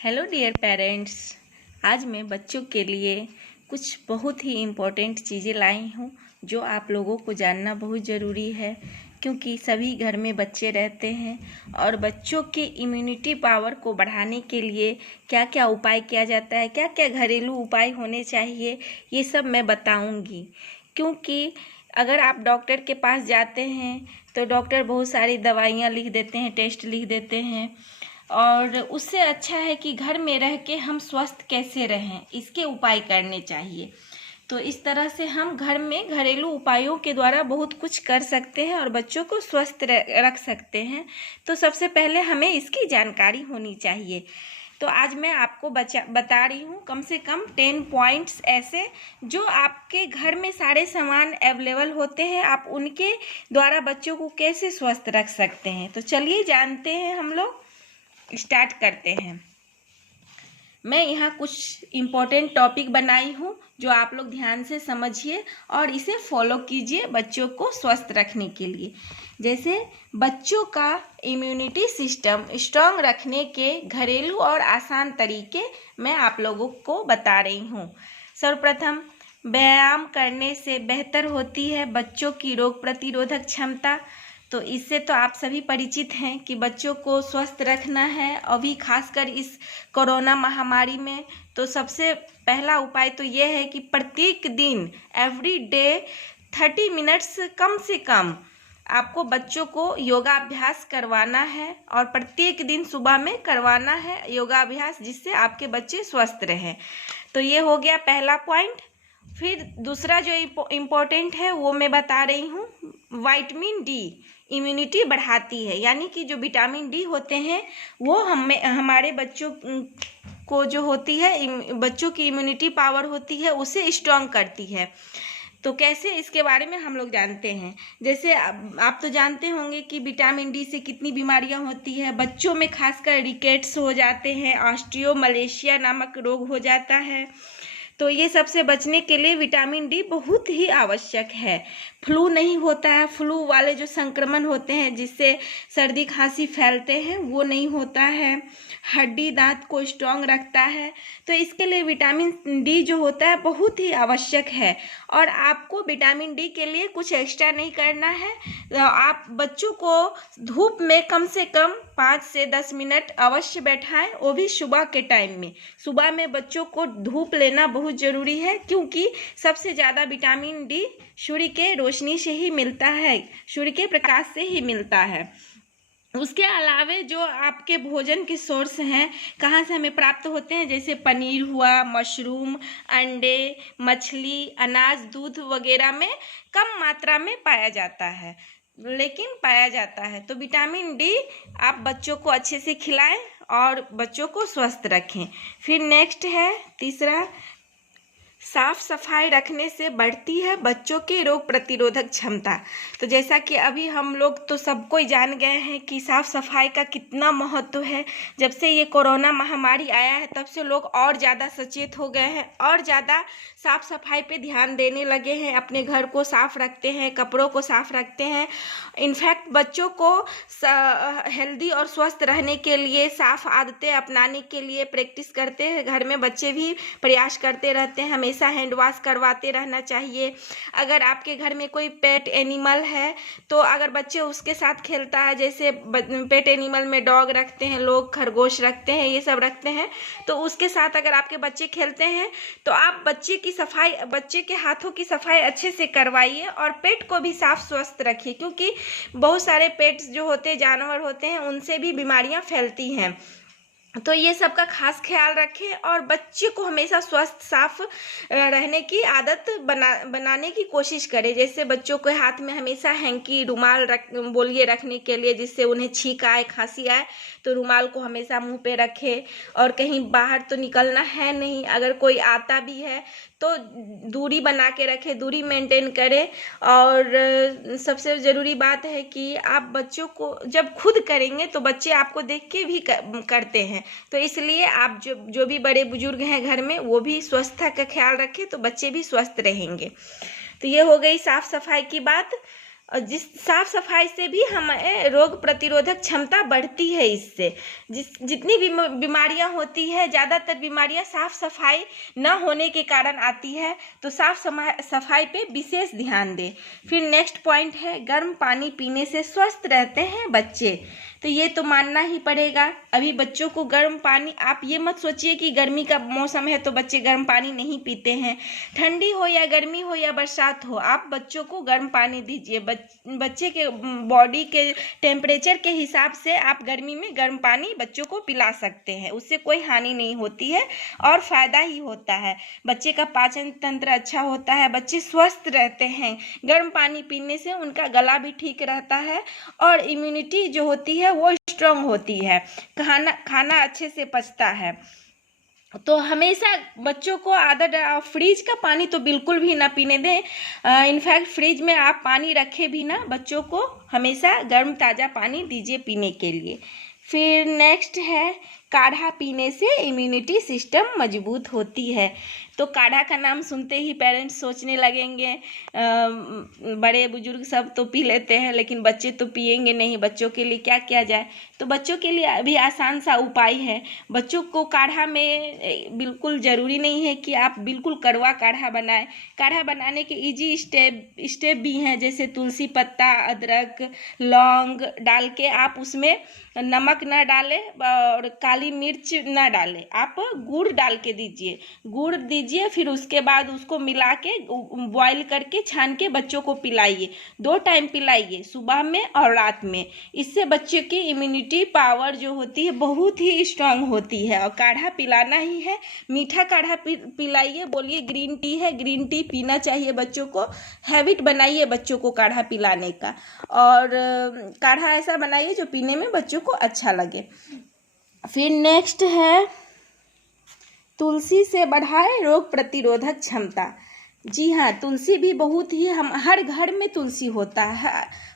Hello dear parents. आज मैं बच्चों के लिए कुछ बहुत ही इम्पोर्टेंट चीज़ें लाई हूँ जो आप लोगों को जानना बहुत ज़रूरी है, क्योंकि सभी घर में बच्चे रहते हैं और बच्चों के इम्यूनिटी पावर को बढ़ाने के लिए क्या क्या उपाय किया जाता है, क्या क्या घरेलू उपाय होने चाहिए, ये सब मैं बताऊँगी। क्योंकि अगर आप डॉक्टर के पास जाते हैं तो डॉक्टर बहुत सारी दवाइयाँ लिख देते हैं, टेस्ट लिख देते हैं, और उससे अच्छा है कि घर में रह के हम स्वस्थ कैसे रहें, इसके उपाय करने चाहिए। तो इस तरह से हम घर में घरेलू उपायों के द्वारा बहुत कुछ कर सकते हैं और बच्चों को स्वस्थ रख सकते हैं। तो सबसे पहले हमें इसकी जानकारी होनी चाहिए। तो आज मैं आपको बता रही हूँ कम से कम 10 पॉइंट्स ऐसे जो आपके घर में सारे सामान अवेलेबल होते हैं, आप उनके द्वारा बच्चों को कैसे स्वस्थ रख सकते हैं। तो चलिए जानते हैं, हम लोग स्टार्ट करते हैं। मैं यहाँ कुछ इम्पोर्टेंट टॉपिक बनाई हूँ जो आप लोग ध्यान से समझिए और इसे फॉलो कीजिए बच्चों को स्वस्थ रखने के लिए। जैसे बच्चों का इम्यूनिटी सिस्टम स्ट्रांग रखने के घरेलू और आसान तरीके मैं आप लोगों को बता रही हूँ। सर्वप्रथम, व्यायाम करने से बेहतर होती है बच्चों की रोग प्रतिरोधक क्षमता। तो इससे तो आप सभी परिचित हैं कि बच्चों को स्वस्थ रखना है, अभी खासकर इस कोरोना महामारी में। तो सबसे पहला उपाय तो ये है कि प्रत्येक दिन एवरी डे 30 मिनट्स कम से कम आपको बच्चों को योगाभ्यास करवाना है, और प्रत्येक दिन सुबह में करवाना है योगाभ्यास, जिससे आपके बच्चे स्वस्थ रहें। तो ये हो गया पहला पॉइंट। फिर दूसरा जो इम्पोर्टेंट है वो मैं बता रही हूँ, विटामिन डी इम्यूनिटी बढ़ाती है। यानी कि जो विटामिन डी होते हैं वो हमारे बच्चों को जो होती है, बच्चों की इम्यूनिटी पावर होती है, उसे स्ट्रांग करती है। तो कैसे, इसके बारे में हम लोग जानते हैं। जैसे आप तो जानते होंगे कि विटामिन डी से कितनी बीमारियां होती है। बच्चों में खासकर रिकेट्स हो जाते हैं, ऑस्टियोमलेशिया नामक रोग हो जाता है। तो ये सबसे बचने के लिए विटामिन डी बहुत ही आवश्यक है। फ्लू नहीं होता है, फ्लू वाले जो संक्रमण होते हैं जिससे सर्दी खांसी फैलते हैं, वो नहीं होता है। हड्डी दांत को स्ट्रांग रखता है। तो इसके लिए विटामिन डी जो होता है बहुत ही आवश्यक है, और आपको विटामिन डी के लिए कुछ एक्स्ट्रा नहीं करना है। आप बच्चों को धूप में कम से कम 5 से 10 मिनट अवश्य बैठाएं, वो भी सुबह के टाइम में। सुबह में बच्चों को धूप लेना बहुत ज़रूरी है, क्योंकि सबसे ज़्यादा विटामिन डी सूर्य के रोशनी से ही मिलता है, सूर्य के प्रकाश से ही मिलता है। उसके अलावे जो आपके भोजन के सोर्स हैं, कहाँ से हमें प्राप्त होते हैं, जैसे पनीर हुआ, मशरूम, अंडे, मछली, अनाज, दूध वगैरह में कम मात्रा में पाया जाता है, लेकिन पाया जाता है। तो विटामिन डी आप बच्चों को अच्छे से खिलाएं और बच्चों को स्वस्थ रखें। फिर नेक्स्ट है तीसरा, साफ सफाई रखने से बढ़ती है बच्चों की रोग प्रतिरोधक क्षमता। तो जैसा कि अभी हम लोग तो सबको ही जान गए हैं कि साफ सफाई का कितना महत्व है। जब से ये कोरोना महामारी आया है तब से लोग और ज़्यादा सचेत हो गए हैं और ज़्यादा साफ सफाई पे ध्यान देने लगे हैं, अपने घर को साफ रखते हैं, कपड़ों को साफ रखते हैं। इनफैक्ट बच्चों को हेल्दी और स्वस्थ रहने के लिए साफ आदतें अपनाने के लिए प्रैक्टिस करते हैं। घर में बच्चे भी प्रयास करते रहते हैं, हमेशा हैंड वॉश करवाते रहना चाहिए। अगर आपके घर में कोई पेट एनिमल है तो अगर बच्चे उसके साथ खेलता है, जैसे पेट एनिमल में डॉग रखते हैं लोग, खरगोश रखते हैं, ये सब रखते हैं, तो उसके साथ अगर आपके बच्चे खेलते हैं तो आप बच्चे के हाथों की सफाई अच्छे से करवाइए और पेट को भी साफ स्वस्थ रखिए, क्योंकि बहुत सारे पेट्स जो होते हैं, जानवर होते हैं, उनसे भी बीमारियां फैलती हैं। तो ये सब का खास ख्याल रखें और बच्चे को हमेशा स्वस्थ साफ रहने की आदत बनाने की कोशिश करें। जैसे बच्चों के हाथ में हमेशा हैंकी, रुमाल रखने के लिए, जिससे उन्हें छींक आए, खांसी आए, तो रुमाल को हमेशा मुंह पे रखें। और कहीं बाहर तो निकलना है नहीं, अगर कोई आता भी है तो दूरी बना के रखें, दूरी मेंटेन करें। और सबसे ज़रूरी बात है कि आप बच्चों को जब खुद करेंगे तो बच्चे आपको देख के भी करते हैं। तो इसलिए आप जो भी बड़े बुजुर्ग हैं घर में, वो भी स्वच्छता का ख्याल रखें, तो बच्चे भी स्वस्थ रहेंगे। तो ये हो गई साफ सफाई की बात। और जिस साफ सफाई से भी हमें रोग प्रतिरोधक क्षमता बढ़ती है। इससे जितनी भी बीमारियां होती है, ज़्यादातर बीमारियां साफ सफाई न होने के कारण आती है, तो साफ सफाई पे विशेष ध्यान दें। फिर नेक्स्ट पॉइंट है, गर्म पानी पीने से स्वस्थ रहते हैं बच्चे। तो ये तो मानना ही पड़ेगा। अभी बच्चों को गर्म पानी, आप ये मत सोचिए कि गर्मी का मौसम है तो बच्चे गर्म पानी नहीं पीते हैं। ठंडी हो या गर्मी हो या बरसात हो, आप बच्चों को गर्म पानी दीजिए। बच्चे के बॉडी के टेम्परेचर के हिसाब से आप गर्मी में गर्म पानी बच्चों को पिला सकते हैं। उससे कोई हानि नहीं होती है और फायदा ही होता है। बच्चे का पाचन तंत्र अच्छा होता है, बच्चे स्वस्थ रहते हैं। गर्म पानी पीने से उनका गला भी ठीक रहता है और इम्यूनिटी जो होती है वो स्ट्रांग होती है। खाना अच्छे से पचता है। तो हमेशा बच्चों को आदत, फ्रिज का पानी तो बिल्कुल भी ना पीने दें। इनफैक्ट फ्रिज में आप पानी रखे भी ना, बच्चों को हमेशा गर्म ताज़ा पानी दीजिए पीने के लिए। फिर नेक्स्ट है, काढ़ा पीने से इम्यूनिटी सिस्टम मजबूत होती है। तो काढ़ा का नाम सुनते ही पेरेंट्स सोचने लगेंगे, बड़े बुजुर्ग सब तो पी लेते हैं लेकिन बच्चे तो पिएंगे नहीं, बच्चों के लिए क्या किया जाए। तो बच्चों के लिए अभी आसान सा उपाय है। बच्चों को काढ़ा में बिल्कुल ज़रूरी नहीं है कि आप बिल्कुल कड़वा काढ़ा बनाएं। काढ़ा बनाने के इजी स्टेप भी हैं, जैसे तुलसी पत्ता, अदरक, लौंग डाल के आप उसमें नमक ना डालें और काली मिर्च ना डालें, आप गुड़ डाल के दीजिए। गुड़ दीजिए, फिर उसके बाद उसको मिला के बॉईल करके छान के बच्चों को पिलाइए। 2 टाइम पिलाइए, सुबह में और रात में। इससे बच्चे की इम्यूनिटी पावर जो होती है बहुत ही स्ट्रांग होती है। और काढ़ा पिलाना ही है, मीठा काढ़ा पिलाइए। बोलिए ग्रीन टी है, ग्रीन टी पीना चाहिए बच्चों को। हैबिट बनाइए बच्चों को काढ़ा पिलाने का, और काढ़ा ऐसा बनाइए जो पीने में बच्चों को अच्छा लगे। फिर नेक्स्ट है, तुलसी से बढ़ाए रोग प्रतिरोधक क्षमता। जी हाँ, तुलसी भी बहुत ही, हम हर घर में तुलसी होता है,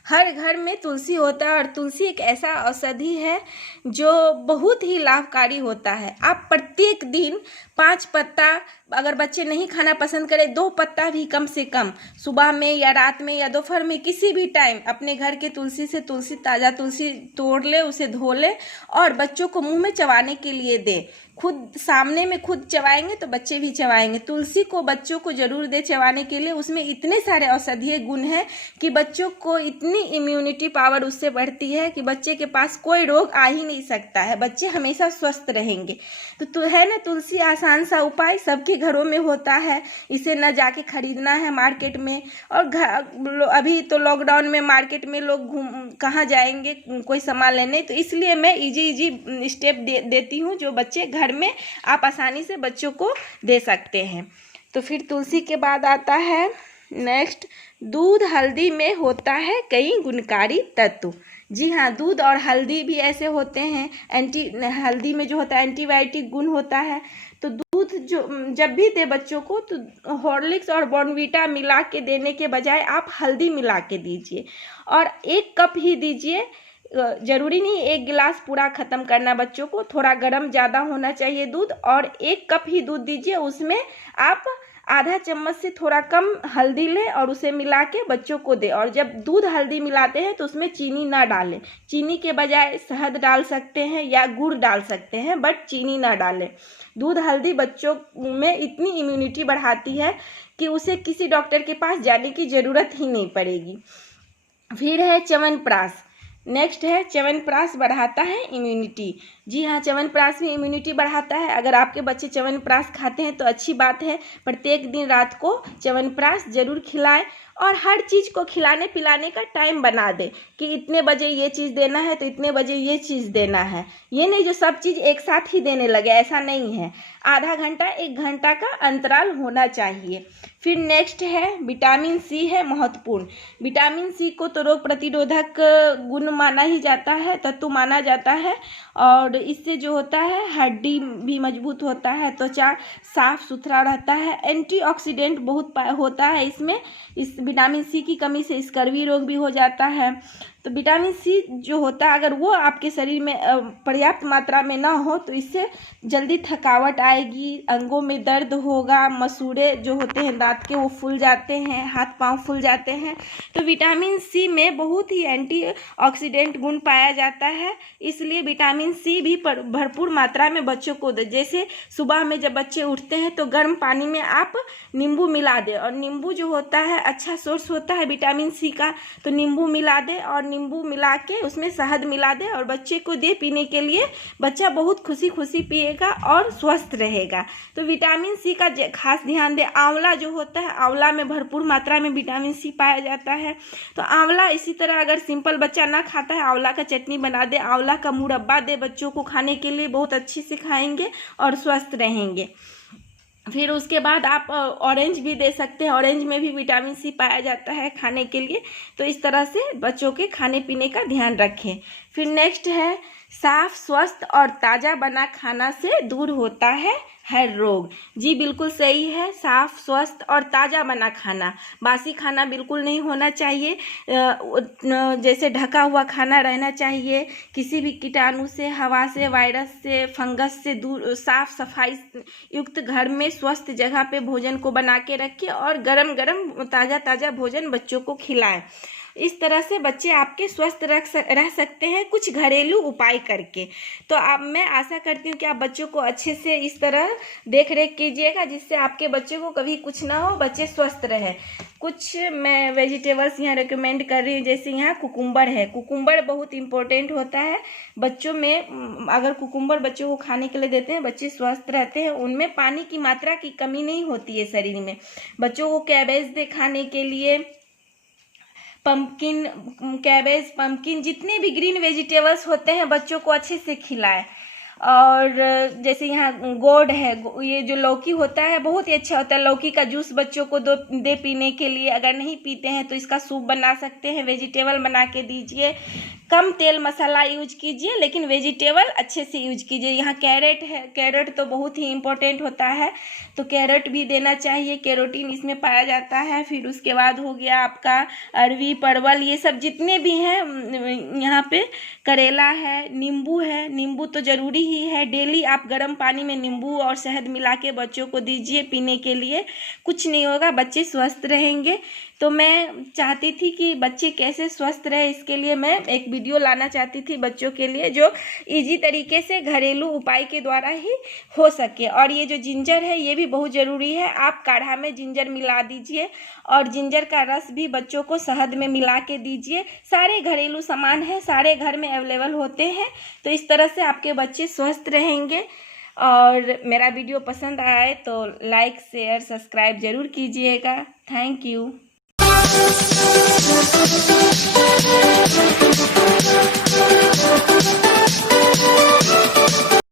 हर घर में तुलसी होता है। और तुलसी एक ऐसा औषधि है जो बहुत ही लाभकारी होता है। आप प्रत्येक दिन 5 पत्ता, अगर बच्चे नहीं खाना पसंद करें 2 पत्ता भी कम से कम, सुबह में या रात में या दोपहर में किसी भी टाइम अपने घर के तुलसी से ताज़ा तुलसी तोड़ ले, उसे धो ले और बच्चों को मुंह में चबाने के लिए दे। खुद सामने में खुद चबाएंगे तो बच्चे भी चबाएंगे। तुलसी को बच्चों को जरूर दे चबाने के लिए। उसमें इतने सारे औषधीय गुण हैं कि बच्चों को इतनी इम्यूनिटी पावर उससे बढ़ती है कि बच्चे के पास कोई रोग आ ही नहीं सकता है। बच्चे हमेशा स्वस्थ रहेंगे। तो है ना, तुलसी आसान सा उपाय सबके घरों में होता है। इसे न जाके खरीदना है मार्केट में। और अभी तो लॉकडाउन में मार्केट में लोग कहाँ जाएंगे कोई सामान लेने, तो इसलिए मैं इजी स्टेप देती हूँ जो बच्चे घर में आप आसानी से बच्चों को दे सकते हैं। तो फिर तुलसी के बाद आता है नेक्स्ट, दूध हल्दी में होता है कई गुणकारी तत्व। जी हाँ, दूध और हल्दी भी ऐसे होते हैं, हल्दी में जो होता है एंटीबायोटिक गुण होता है। तो दूध जो जब भी दे बच्चों को, तो हॉर्लिक्स और बॉर्नवीटा मिला के देने के बजाय आप हल्दी मिला के दीजिए और 1 कप ही दीजिए। जरूरी नहीं 1 गिलास पूरा खत्म करना बच्चों को, थोड़ा गर्म ज़्यादा होना चाहिए दूध। और 1 कप ही दूध दीजिए, उसमें आप आधा चम्मच से थोड़ा कम हल्दी लें और उसे मिला के बच्चों को दें। और जब दूध हल्दी मिलाते हैं तो उसमें चीनी ना डालें, चीनी के बजाय शहद डाल सकते हैं या गुड़ डाल सकते हैं, बट चीनी ना डालें। दूध हल्दी बच्चों में इतनी इम्यूनिटी बढ़ाती है कि उसे किसी डॉक्टर के पास जाने की ज़रूरत ही नहीं पड़ेगी। फिर है च्यवनप्राश। नेक्स्ट है, च्यवनप्राश बढ़ाता है इम्यूनिटी। जी हाँ, च्यवनप्राश भी इम्यूनिटी बढ़ाता है। अगर आपके बच्चे च्यवनप्राश खाते हैं तो अच्छी बात है। प्रत्येक दिन रात को च्यवनप्राश जरूर खिलाएं और हर चीज़ को खिलाने पिलाने का टाइम बना दे कि इतने बजे ये चीज़ देना है तो इतने बजे ये चीज़ देना है। ये नहीं जो सब चीज़ एक साथ ही देने लगे, ऐसा नहीं है। आधा घंटा 1 घंटा का अंतराल होना चाहिए। फिर नेक्स्ट है, विटामिन सी है महत्वपूर्ण। विटामिन सी को तो रोग प्रतिरोधक गुण माना ही जाता है, तत्व माना जाता है। और इससे जो होता है हड्डी भी मजबूत होता है, त्वचा साफ सुथरा रहता है, एंटीऑक्सीडेंट बहुत होता है इसमें। इस विटामिन सी की कमी से स्कर्वी रोग भी हो जाता है। तो विटामिन सी जो होता है अगर वो आपके शरीर में पर्याप्त मात्रा में ना हो तो इससे जल्दी थकावट आएगी, अंगों में दर्द होगा, मसूड़े जो होते हैं दांत के वो फूल जाते हैं, हाथ पांव फूल जाते हैं। तो विटामिन सी में बहुत ही एंटीऑक्सीडेंट गुण पाया जाता है, इसलिए विटामिन सी भी भरपूर मात्रा में बच्चों को दे। जैसे सुबह में जब बच्चे उठते हैं तो गर्म पानी में आप नींबू मिला दें, और नींबू जो होता है अच्छा सोर्स होता है विटामिन सी का, तो नींबू मिला दे और नींबू मिला के उसमें शहद मिला दे और बच्चे को दे पीने के लिए। बच्चा बहुत खुशी खुशी पिएगा और स्वस्थ रहेगा। तो विटामिन सी का खास ध्यान दे। आंवला जो होता है, आंवला में भरपूर मात्रा में विटामिन सी पाया जाता है। तो आंवला इसी तरह अगर सिंपल बच्चा ना खाता है, आंवला का चटनी बना दे, आंवला का मुरब्बा दे बच्चों को खाने के लिए, बहुत अच्छे से खाएंगे और स्वस्थ रहेंगे। फिर उसके बाद आप ऑरेंज भी दे सकते हैं, ऑरेंज में भी विटामिन सी पाया जाता है खाने के लिए। तो इस तरह से बच्चों के खाने पीने का ध्यान रखें। फिर नेक्स्ट है साफ, स्वस्थ और ताज़ा बना खाना से दूर होता है हर रोग। जी बिल्कुल सही है, साफ, स्वस्थ और ताज़ा बना खाना, बासी खाना बिल्कुल नहीं होना चाहिए। जैसे ढका हुआ खाना रहना चाहिए, किसी भी कीटाणु से, हवा से, वायरस से, फंगस से दूर, साफ सफाई युक्त घर में स्वस्थ जगह पे भोजन को बना के रखें और गरम गरम ताज़ा ताज़ा भोजन बच्चों को खिलाएं। इस तरह से बच्चे आपके स्वस्थ रह सकते हैं कुछ घरेलू उपाय करके। तो अब मैं आशा करती हूँ कि आप बच्चों को अच्छे से इस तरह देख रेख कीजिएगा जिससे आपके बच्चे को कभी कुछ ना हो, बच्चे स्वस्थ रहे। कुछ मैं वेजिटेबल्स यहाँ रिकमेंड कर रही हूँ, जैसे यहाँ कुकुम्बर है। कुकुम्बर बहुत इंपॉर्टेंट होता है बच्चों में। अगर कुकुम्बर बच्चों को खाने के लिए देते हैं, बच्चे स्वस्थ रहते हैं। उनमें पानी की मात्रा की कमी नहीं होती है शरीर में। बच्चों को कैबेज दे खाने के लिए, पंपकिन, कैबेज, पंपकिन, जितने भी ग्रीन वेजिटेबल्स होते हैं बच्चों को अच्छे से खिलाएं। और जैसे यहाँ गोड है, ये जो लौकी होता है बहुत ही अच्छा होता है। लौकी का जूस बच्चों को दे पीने के लिए। अगर नहीं पीते हैं तो इसका सूप बना सकते हैं, वेजिटेबल बना के दीजिए। कम तेल मसाला यूज कीजिए, लेकिन वेजिटेबल अच्छे से यूज कीजिए। यहाँ कैरेट है, कैरेट तो बहुत ही इम्पोर्टेंट होता है, तो कैरेट भी देना चाहिए, कैरोटीन इसमें पाया जाता है। फिर उसके बाद हो गया आपका अरवी, परवल, ये सब जितने भी हैं यहाँ पे, करेला है, नींबू है। नींबू तो ज़रूरी ही है, डेली आप गर्म पानी में नींबू और शहद मिला के बच्चों को दीजिए पीने के लिए। कुछ नहीं होगा, बच्चे स्वस्थ रहेंगे। तो मैं चाहती थी कि बच्चे कैसे स्वस्थ रहे, इसके लिए मैं एक वीडियो लाना चाहती थी बच्चों के लिए, जो इजी तरीके से घरेलू उपाय के द्वारा ही हो सके। और ये जो जिंजर है ये भी बहुत ज़रूरी है। आप काढ़ा में जिंजर मिला दीजिए और जिंजर का रस भी बच्चों को शहद में मिला के दीजिए। सारे घरेलू सामान हैं, सारे घर में अवेलेबल होते हैं। तो इस तरह से आपके बच्चे स्वस्थ रहेंगे। और मेरा वीडियो पसंद आए तो लाइक, शेयर, सब्सक्राइब ज़रूर कीजिएगा। Thank you.